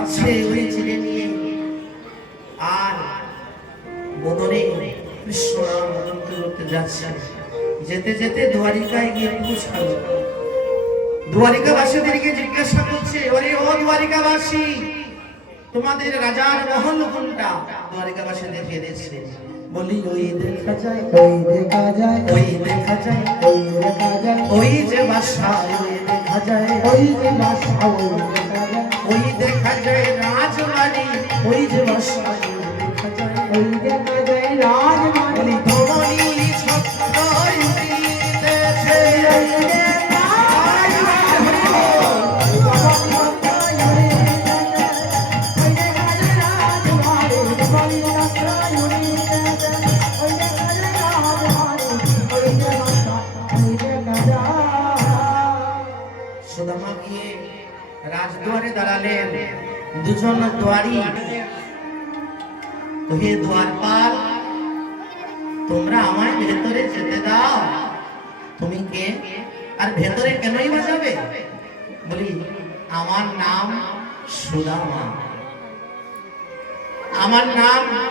যাচ্ছে ওই নিয়ে। আর বদরে কৃষ্ণ করতে যেতে যেতে দ্বারিকায় গিয়ে পৌঁছালো। দ্বারিকাবাসীদেরকে জিজ্ঞাসা করছে, ওরে ও দ্বারিকাবাসী, তোমাদের রাজার মহল কোনটা? দ্বারিকাবাসী দেখিয়ে দিচ্ছে। বলি, ওই দেখা যায়, ওই দেখা যায়, ওই দেখা যায়, ওই দেখা যায়, ওই যে বাসা ওই দেখা যায়, ওই যে বাসা ওই দেখা ওই দেখা যায় রাজবাড়ি ওই যে বাসা দেখা যায়। ওই দেখা যায় রাজমানি রাজদুয়ারে দাঁড়ালেন। দুজন দুয়ারি। হে দ্বারপাল তোমরা আমায় ভেতরে যেতে দাও। তুমি কে? আর ভেতরে কেনই বা যাবে? বলি, আমার নাম সুদামা। আমার নাম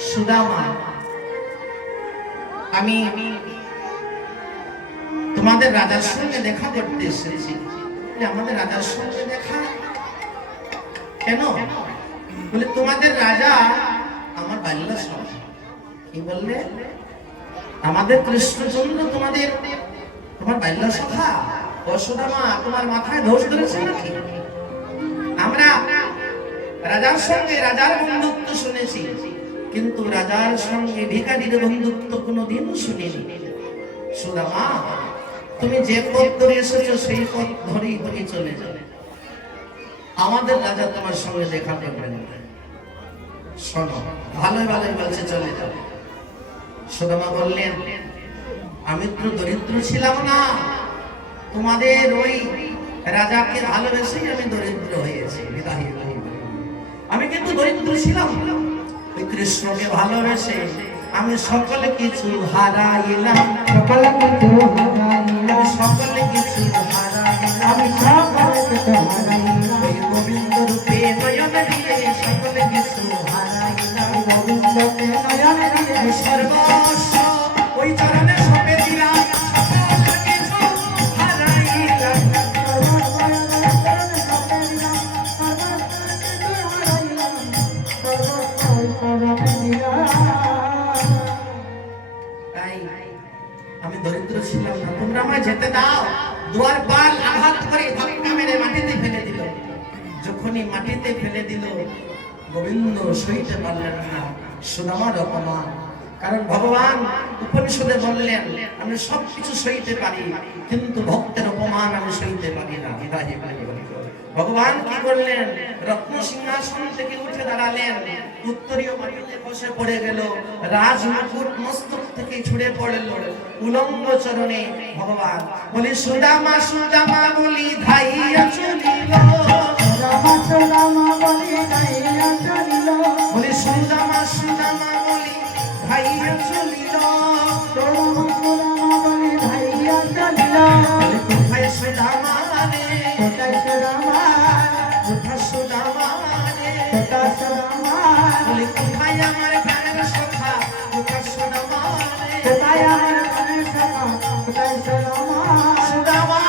সুদামা। আমি তোমাদের রাজার সঙ্গে দেখা করতে এসেছি। আমাদের রাজার সঙ্গে দেখা। কেন? বলে, তোমাদের রাজা আমার বাল্য সঙ্গে। কি বললে? আমাদের কৃষ্ণচন্দ্র তোমাদের, তোমার বাল্য সখা। বসুদামা তোমার মাথায় দোষ ধরেছে নাকি? আমরা রাজার সঙ্গে রাজার বন্ধুত্ব শুনেছি, কিন্তু রাজার সঙ্গে ভিখারির বন্ধুত্ব কোনোদিন শুনিনি। সুদামা তুমি যে পথ ধরে এসেছ, সেই পথ ধরেই তুমি চলে যাবে আমাদের রাজা তোমার সঙ্গে দেখা করবেন শোনো, ভালোই ভালোই বলছে, চলে যাবে সুদামা বললেন, আমি তো দরিদ্র ছিলাম না। তোমাদের ওই রাজাকে ভালোবেসেই আমি দরিদ্র হয়েছি। বিদায়ী হয়ে। আমি কিন্তু দরিদ্র ছিলাম। ওই কৃষ্ণকে ভালোবেসে আমি সকলে কিছু হারাইলাম। সকল কিছু হারাইলাম। সকলে কিছু হারাইলাম। আমি সকল কিছু হারাইলাম। যেতে দাও। দুয়ার পাল আঘাত করে ধাক্কা মেরে মাটিতে ফেলে দিল। যখনই মাটিতে ফেলে দিল, গোবিন্দ সইতে পারলেন না। সুদামার অপমান। কারণ ভগবান উপনিষদে বললেন, আমি সব কিছু সইতে পারি, কিন্তু ভক্তের অপমান আমি সইতে পারি না। বলে ভগবান কি করলেন? রত্ন সিংহাসন থেকে উঠে দাঁড়ালেন। উত্তরীয় মাটিতে বসে পড়ে গেল। রাজ মুকুট মস্তক থেকে ছুড়ে পড়ল উলঙ্গ চরণে ভগবান। বলি সুদামা সুদামা বলি ধাইয়া চলিল। বলি সুদামা সুদামা বলি ধাইয়া চলিল। কোথায় আমার গানের সখা কোথায় শোনো কোথায় আমার গানের সখা কোথায় শোনো সুদামা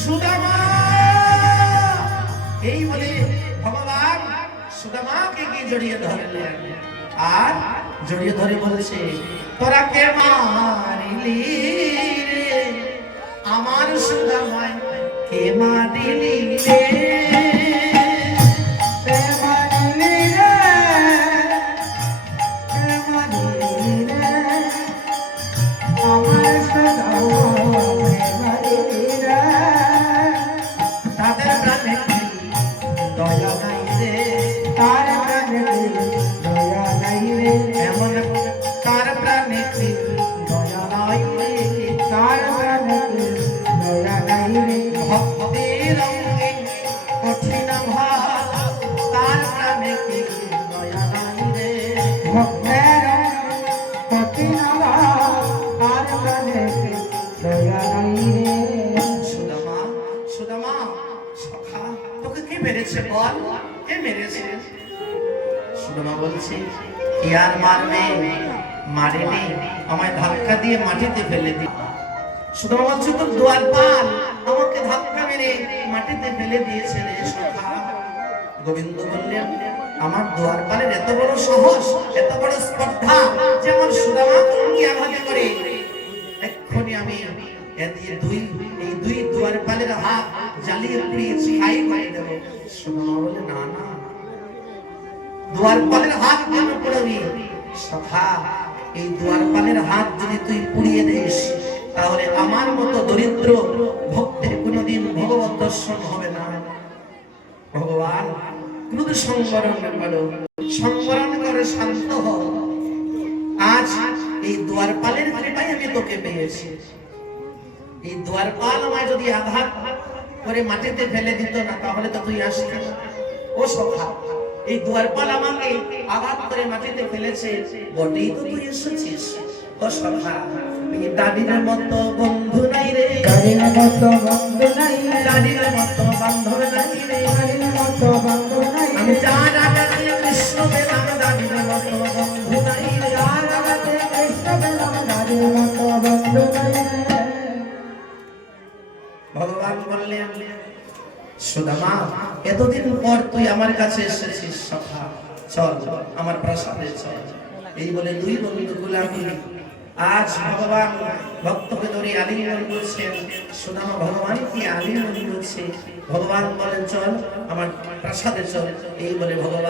সুদামা এই বলে ভগবান সুদামাকে কি জড়িয়ে ধরলেন। আর জড়িয়ে ধরে বলছে তোরা কে মারিলি আমার সুদামায় কে মারিলি রে? দয়া নাই রে তার প্রাণে দয়া নাই রে এমন তার প্রাণে দয়া নাই রে তার প্রাণে দয়া নাই রে ভক্তের কঠিন ভাব, তার প্রাণে দয়া নাই রে ভক্তের গোবিন্দ বললেন, আমার দোয়ার পালের এত বড় সাহস, এত বড় স্পর্ধা যে আমার সুদামা করে। এক্ষুনি আমি হাত যদি তুই পুড়িয়ে দিস, তাহলে আমার মতো দরিদ্র ভক্তের কোনোদিন ভগবত দর্শন হবে না। ভগবান ক্রোধ সংবরণ করো। সংবরণ করে শান্ত হও আজ এই দুয়ারপালের কৃপায় আমি তোকে পেয়েছি। এই দুয়ারপাল আমায় যদি আঘাত করে মাটিতে ফেলে দিত না তাহলে তো তুই আসতি ও সখা এই দুয়ারপাল আমাকে আঘাত করে মাটিতে ফেলেছে বটেই তো তুই এসেছিস। ও সখা এই দাদির মতো বন্ধু নাই রে। গাড়ির মতো বন্ধ নাই দাদির মতো বান্ধব নাই রে। গাড়ির মতো পর তুই আমার কাছে এসেছিস সখা চল, আমার প্রাসাদে চল। এই বলে দুই বন্ধু গোলামি আজ ভগবান ভক্তকে ধরে আলিঙ্গন করছেন সুদামা ভগবান কি আলিঙ্গন করছে। ভগবান বলেন চল, আমার প্রাসাদে চল। এই বলে ভগবান